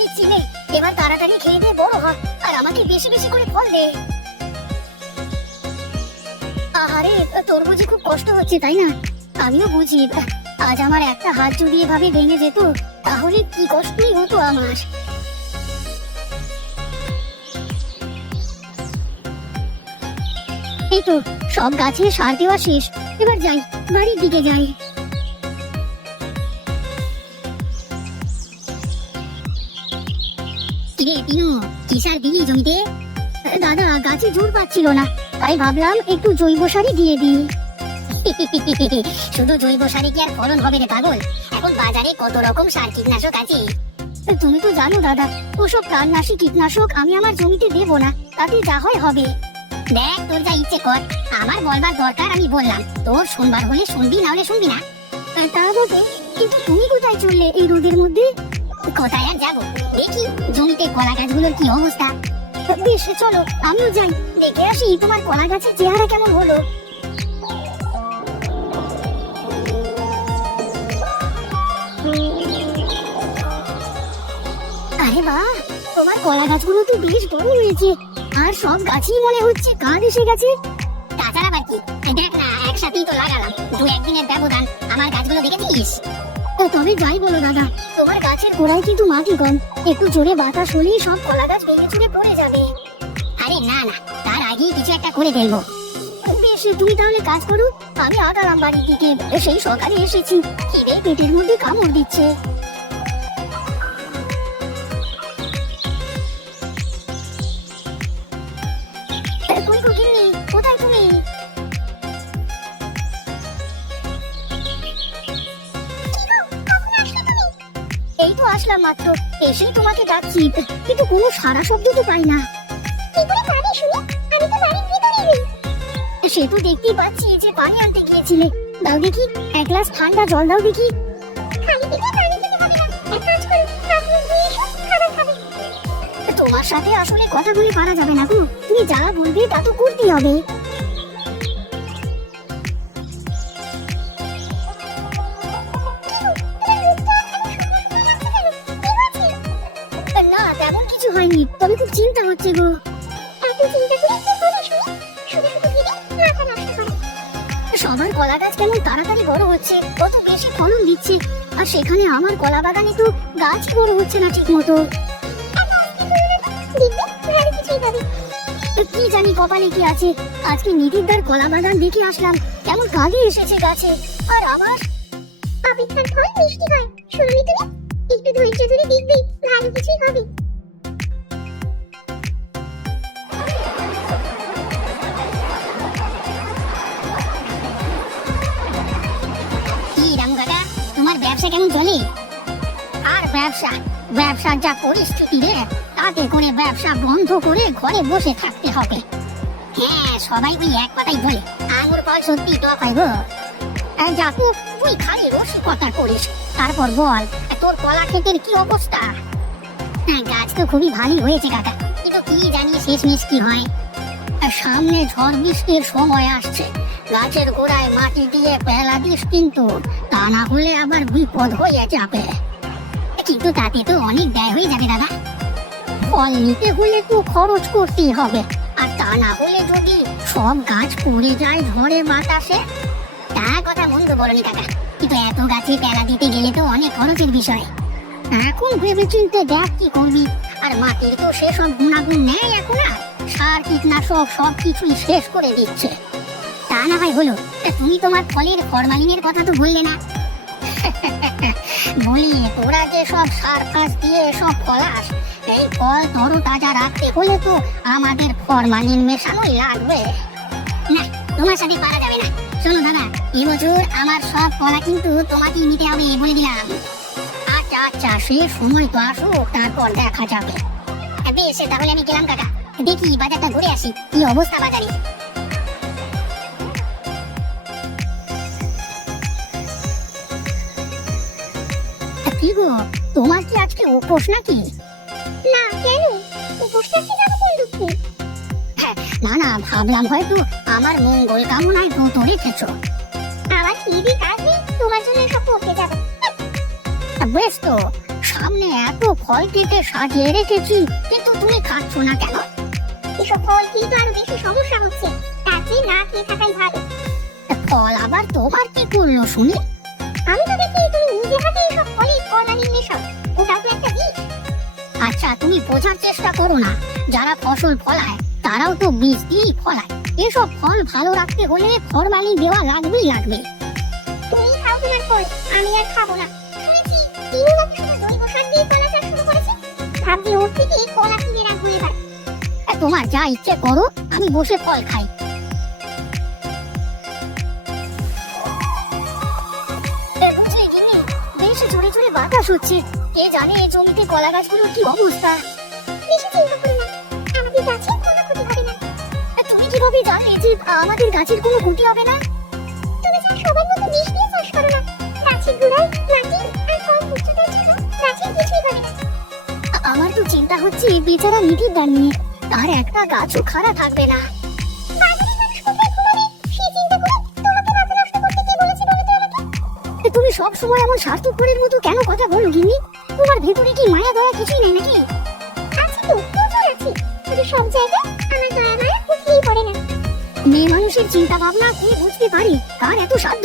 দিচ্ছি নে, এবার তাড়াতাড়ি খেয়ে দে, বড় হ, আর আমাকে বেশি বেশি করে ফল দে। আহারে, তোর বুঝি খুব কষ্ট হচ্ছে তাই না? আমিও বুঝি। আজ আমার একটা হাত যদি এভাবে ভেঙে যেত তাহলে কি কষ্টই হতো আমার। এই তো সব গাছে সার দেওয়া শেষ, এবার যাই, বাড়ির দিকে যাই। কিরে পিনু, কি সার দিলি জমিতে? দাদা, গাছে জোর পাচ্ছিল না, তাই ভাবলাম একটু জৈব সারই দিয়ে দিই। শুধু জৈব সারে কি আর ফলন হবে রে পাগল? এখন বাজারে কত রকম সার কীটনাশক আছে। তুমি তো জানো দাদা, ওসব প্রাণনাশী কীটনাশক আমি আমার জমিতে দেব না, তাতে যা হয় হবে। দেখ, তোর যা ইচ্ছে কর, আমার বলবার দরকার আমি বললাম, তোর শুনবার হলে শুনবি, না হলে শুনবি না। তা বটে, কিন্তু তুমি কোথায় চললে এই রোদের মধ্যে? কোথায় আর যাবো, দেখি জমিতে কলা গাছগুলোর কি অবস্থা। বেশ, চলো আমিও যাই, দেখে আসি তোমার কলা গাছের চেহারা কেমন হলো। আরে বাহ, তোমার কলা গাছগুলো তো বেশ বড় হয়েছে, আর সব গাছই মনে হচ্ছে কাঁধ এসে গেছে। তাছাড়া আবার কি, দেখ না, একসাথেই তো লাগালাম, দু একদিনের ব্যবধান, আমার গাছগুলো দেখেছিস? তবে যাই বলো দাদা, তোমার গাছের গোড়ায় কিন্তু মাটি কম, একটু জোরে বাতাস হলেই সব কলা গাছ ভেঙে চুরে পড়ে যাবে। আরে না না, তার আগেই কিছু একটা করে ফেলবো। বেশ, তুমি তাহলে কাজ করো, আমি আগালাম বাড়ির দিকে, সেই সকালে এসেছি, খিদে পেটের মধ্যে কামড় দিচ্ছে। কোথায় তুমি? এই তো আসলাম মাত্র, এসেই তোমাকে ডাকছি, কিন্তু কোনো সারা শব্দ তো পাই না। সে তো দেখতেই পাচ্ছি যে পানি আনতে গিয়েছিলে, দাও দেখি এক গ্লাস ঠান্ডা জল, দাও দেখি। তোমার সাথে আসলে কথা বলে পারা যাবে না গো, তুমি যা বলবে তা তো করতেই হবে। না, তেমন কিছু হয়নি, তবে খুব চিন্তা হচ্ছে গো। সবার কলা গাছ কেমন তাড়াতাড়ি বড় হচ্ছে, কত বেশি ফলন দিচ্ছে, আর সেখানে আমার কলা বাগানে তো গাছ বড় হচ্ছে না ঠিক মতো। কি জানি কপালে কি আছে, আজকে নিধিদার কলা বাগান দেখে আসলাম, কেমন কালি এসেছে গাছে, আর আমার অপেক্ষার ফল মিষ্টি হয়। শুনবি তুমি? একটু ধৈর্য ধরে দেখবি, ভালো কিছুই হবে। কি রামু কাকা, তোমার ব্যবসা কেমন চলে? আর ব্যবসার যা পরিস্থিতি রে, তাতে করে ব্যবসা বন্ধ করে ঘরে বসে থাকতে হবে। হ্যাঁ, সবাই ওই এক কথাই বলে, আঙুর ফল সত্যি টক হয় গো। যাকু, তুই খালি রসিকতা করিস, তারপর বল তোর কলা ক্ষেতের কি অবস্থা? গাছ তো খুবই ভালোই হয়েছে কাকা, কিন্তু কি জানি শেষমেশ কি হয়। সামনে ঝড় বৃষ্টির সময় আসছে, গাছের গোড়ায় মাটি দিয়ে ফেলা দিস কিন্তু, তা না হলে আবার বিপদ হয়ে যাবে। কিন্তু তাতে তো অনেক ব্যয় হয়ে যাবে দাদা। ফল নিতে হলে তো খরচ করতেই হবে, আর তা না হলে যদি সব গাছ পড়ে যায় ঝড়ে বাতাসে। তা কথা মন্দ বলনি কাকা, কিন্তু এত গাছে পেলা দিতে গেলে তো অনেক খরচের বিষয়। এখন ভেবে চিন্তে দেখ কি করবি, আর মাটির তো সেসব গুণাগুণ নেই এখন, আর সার কীটনাশক সব কিছুই শেষ করে দিচ্ছে। তা না হয় হলো, তুমি তোমার ফলের ফরমালিনের কথা তো বললে না। বলি, তোরা যে সব সার ফাঁস দিয়ে সব ফলাস, এই ফল তরো তাজা রাখতে হলে তো আমাদের ফরমালিন মেশানোই লাগবে। না, তোমার সাথে পারা যাবে না। শোনো দাদা, এবছর আমার সব কলা কিন্তু তোমাকেই নিতে হবে বলে দিলাম। আচ্ছা আচ্ছা, সে সময় তো আসুক, তারপর দেখা যাবে। বেশ, তাহলে আমি গেলাম কাকা, দেখি বাজারটা ঘুরে আসি, কি অবস্থা বাজারে। কি গো, তোমার কি আজকে উপোস নাকি? না, কেন উপোস থাকতে যাবো কোন দুঃখে? না না, ভাবলাম হয়তো আমার মঙ্গল কামনায় ব্রত রেখেছো। আমার কি দিক আসবে, তোমার জন্য সব করতে যাবো। বেশ তো, সামনে এত ফল কেটে সাজিয়ে রেখেছি, কিন্তু তুমি খাচ্ছ না কেন? এসব ফল খেয়ে তো আরো বেশি সমস্যা হচ্ছে, তার চেয়ে না খেয়ে থাকাই ভালো। ফল আবার তোমার কি করলো শুনি? আমি তো দেখি তুমি নিজে হাতে এসব ফলে ফরমালিন মেশাও, ওটাও তো একটা বিষ। আচ্ছা, তুমি বোঝার চেষ্টা করো না, যারা ফসল ফলায় তারাও তো বীজ দিয়েই ফলায়। এসব ফল ভালো রাখতে হলে ফরমালিন দেওয়া লাগবেই লাগবে। তুমি খাও তোমার ফল, আমি আর খাবো না। শুনেছি তিনু নাকি শুধু জৈব সার দিয়ে কলা চাষ শুরু করেছে, ভাবছি ওর থেকে কলা কিনে রাখবো এবার। তোমার যা ইচ্ছে করো, আমি বসে ফল খাই। বেশ জোরে জোরে বাতাস হচ্ছে, কে জানে এই জমিতে কলা গাছগুলোর কি অবস্থা। বেশি চিন্তা করো না, আমাদের গাছের কোনো ক্ষতি হবে না। তুমি কিভাবে জানলে যে আমাদের গাছের কোনো ক্ষতি হবে না? তুমি যা সবার মতো বিষ দিয়ে চাষ করো না, গাছের গোড়ায় মাটি আর কম উচ্চতার জন্য গাছের কিছুই হবে না। আমার তো চিন্তা হচ্ছে বেচারা নিধির দান নিয়ে, তার একটা গাছও খাড়া থাকবে না। বাজারের মানুষ কোথায় ঘুমাবে সেই চিন্তা করে তোমাকে মাথা নষ্ট করতে কে বলেছে বলো তো আমাকে? তুমি সব সময় এমন স্বার্থপরের মতো কেন কথা বলো গিন্নি? তোমার ভেতরে কি মায়া দয়া কিছুই নেই নাকি? আছে তো, প্রচুর আছে, তবে সব জায়গায় আমার দয়া মায়া উঠলেই পড়ে না। মেয়ে মানুষের চিন্তা ভাবনা কে বুঝতে পারি, কার এত সাধ্য?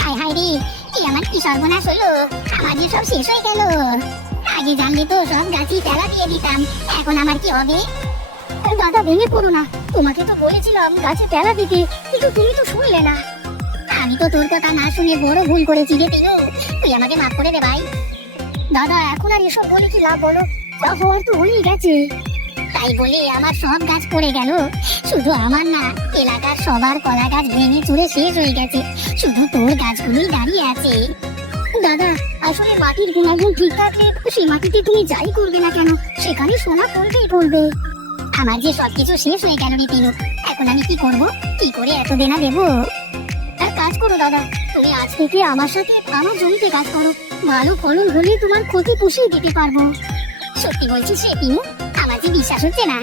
হায় হায় রে, কি আমার কি সর্বনাশ হলো, আমার যে সব শেষ হয়ে গেল। আগে জানলে তো সব গাছই ফেলা দিয়ে দিতাম, এখন আমার কি হবে? দাদা ভেঙে পড়ো না, তোমাকে তো বলেছিলাম গাছে ফেলা দিতে, কিন্তু তুমি তো শুনলে না। আমি তো তোর কথা না শুনে বড় ভুল করেছি রে তিনু, তুই আমাকে মাফ করে দে ভাই। দাদা এখন আর এসব বলে কি লাভ বলো, যা হওয়ার তো হয়েই গেছে। তাই বলে আমার সব গাছ পড়ে গেল? শুধু আমার না, এলাকার সবার কলা গাছ ভেঙে চুরে শেষ হয়ে গেছে, শুধু তোর গাছগুলোই দাঁড়িয়ে আছে। দাদা আসলে মাটির গুণাগুণ ঠিক থাকলে সেই মাটিতে তুমি যাই করবে না কেন, সেখানে সোনা ফলতেই ফলবে। আমার যে সবকিছু শেষ হয়ে গেল রে তিনু, এখন আমি কি করব? কি করে এত দেনা দেবো? এক কাজ করো দাদা, তুমি আজ থেকে আমার সাথে আমার জমিতে কাজ করো, ভালো ফলন হলে তোমার ক্ষতি পুষিয়ে দিতে পারবো। সত্যি বলছিস রে তিনু, আমার যে বিশ্বাস হচ্ছে না।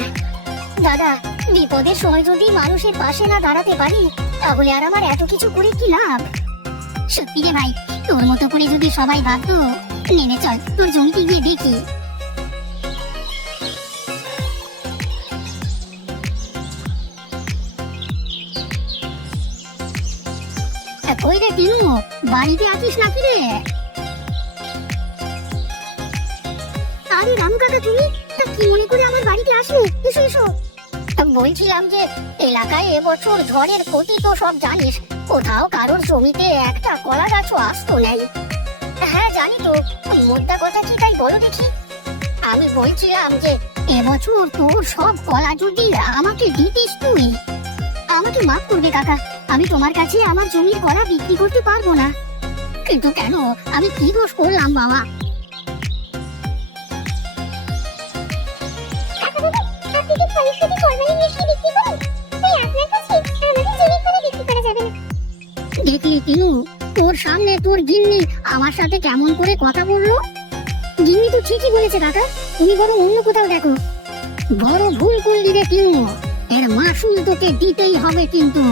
দাদা বিপদের সময় যদি মানুষের পাশে না দাঁড়াতে পারি, তাহলে আর আমার এত কিছু করে কি লাভ? সত্যি রে ভাই, তোর মতো করে যদি সবাই ভাবতো। নেমে চল, তোর জমিতে গিয়ে দেখি। কই রে তিনু, বাড়িতে আছিস নাকি রে? আরে রামু কাকা, তুমি তা কি মনে করে আমার বাড়িতে আসলে? এসো এসো। বলছিলাম যে এলাকায় এবছর ঝড়ের ক্ষতি তো সব জানিস, কোথাও কারোর জমিতে একটা কলা গাছও আসতো নাই। হ্যাঁ জানি তো, মোদ্দা কথা কি তাই বলো দেখি। আমি বলছিলাম যে এবছর তোর সব কলা যদি আমাকে দিতিস তুই। আমাকে মাফ করবে কাকা, আমি তোমার কাছে আমার জমির কলা বিক্রি করতে পারবো না। কিন্তু কেন, আমি কি দোষ করলাম বাবা? কাকা বাবু, আপনি কি ফলের সাথে ফরমালিন মিশিয়ে বিক্রি করেন? তাই আপনার কাছে আমাদের জমির কলা বিক্রি করা যাবে না। দেখলি তিনু, তোর সামনে তোর গিন্নি আমার সাথে কেমন করে কথা বললো। গিন্নি তো ঠিকই বলেছে কাকা, তুমি বরং অন্য কোথাও দেখো। বড় ভুল করলি রে তিনু, এর মাসুল তোকে দিতেই হবে কিন্তু।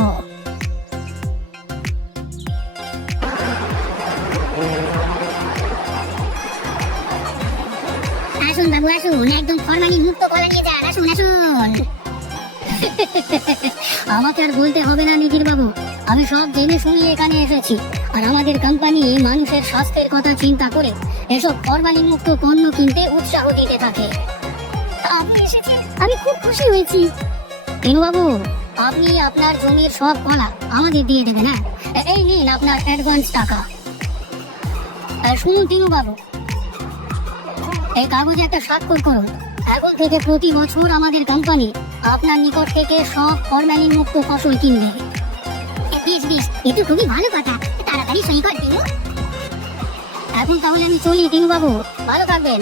আসুন বাবু আসুন, একদম ফরমালিন মুক্ত কলা নিয়ে যান, আসুন আসুন। আমাকে আর বলতে হবে না নিখিল বাবু, আমি সব জেনে শুনে এখানে এসেছি। আর আমাদের কোম্পানি মানুষের স্বাস্থ্যের কথা চিন্তা করে এসব ফরমালিন মুক্ত পণ্য কিনতে উৎসাহ দিতে থাকে। আপনি এসেছেন, আমি খুব খুশি হয়েছি। তিনু বাবু, আপনি আপনার জমির সব কলা আমাদের দিয়ে দেবেন। হ্যাঁ, এই নিন আপনার অ্যাডভান্স টাকা। শুনুন তিনু বাবু, এই কাগজে একটা স্বাক্ষর করুন। এখন থেকে প্রতি বছর আমাদের কোম্পানি আপনার নিকট থেকে সব ফরমালিন মুক্ত ফসল কিনবে। বেশ বেশ, এ তো খুবই ভালো কথা, তাড়াতাড়ি সই কর দিন। এখন তাহলে আমি চলি তিনু বাবু, ভালো থাকবেন।